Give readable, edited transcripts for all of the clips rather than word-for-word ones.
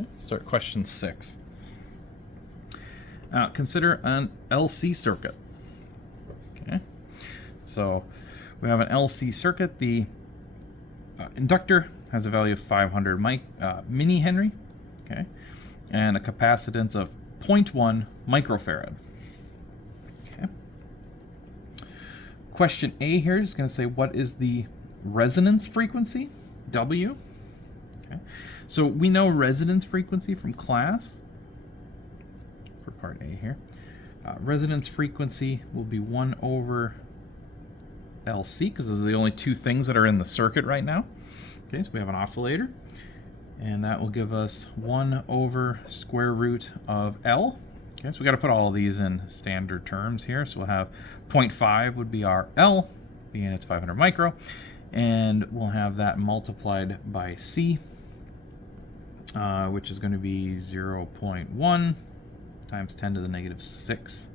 Okay, let's start question 6. Consider an LC circuit. Okay, so we have an LC circuit. The inductor has a value of 500 mini Henry, okay, and a capacitance of 0.1 microfarad. Okay. Question A here is going to say, what is the resonance frequency, W? Okay. So we know resonance frequency from class for part A here. Resonance frequency will be 1 over LC, because those are the only two things that are in the circuit right now. Okay, so we have an oscillator, and that will give us 1 over square root of L. Okay, so we got to put all of these in standard terms here. So we'll have 0.5 would be our L, being it's 500 micro, and we'll have that multiplied by C, which is going to be 0.1 times 10 to the negative 6.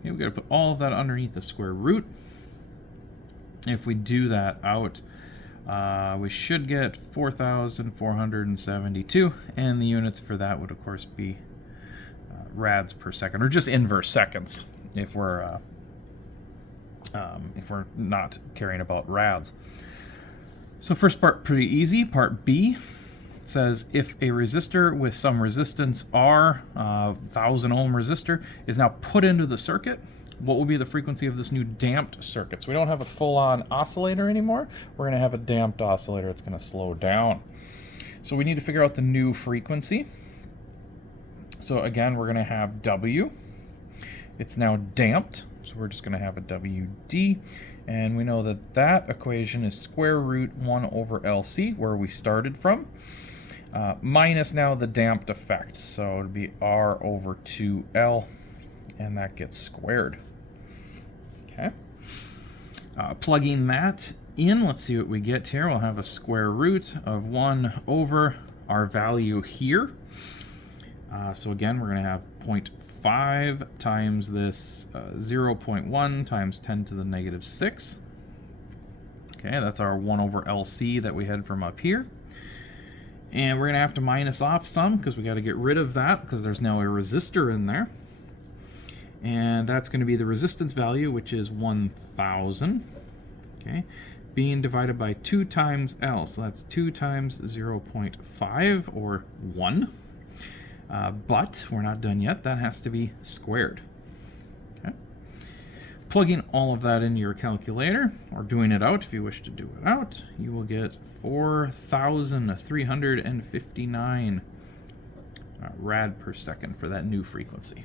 Okay, we've got to put all of that underneath the square root. If we do that out, we should get 4,472, and the units for that would, of course, be rads per second, or just inverse seconds if we're not caring about rads. So first part, pretty easy. Part B says if a resistor with some resistance R, 1,000 ohm resistor, is now put into the circuit, what will be the frequency of this new damped circuit? So we don't have a full-on oscillator anymore. We're going to have a damped oscillator. It's going to slow down. So we need to figure out the new frequency. So again, we're going to have W. It's now damped, so we're just going to have a WD. And we know that that equation is square root 1 over LC, where we started from, minus now the damped effect. So it would be R over 2L, and that gets squared. Okay. Plugging that in, let's see what we get here. We'll have a square root of 1 over our value here. So again, we're going to have 0.5 times this 0.1 times 10 to the negative 6. Okay, that's our 1 over LC that we had from up here. And we're going to have to minus off some, because we got to get rid of that, because there's now a resistor in there. And that's going to be the resistance value, which is 1,000. Okay, being divided by 2 times L. So that's 2 times 0.5, or 1. But we're not done yet. That has to be squared. Okay. Plugging all of that into your calculator, or doing it out if you wish to do it out, you will get 4,359 rad per second for that new frequency.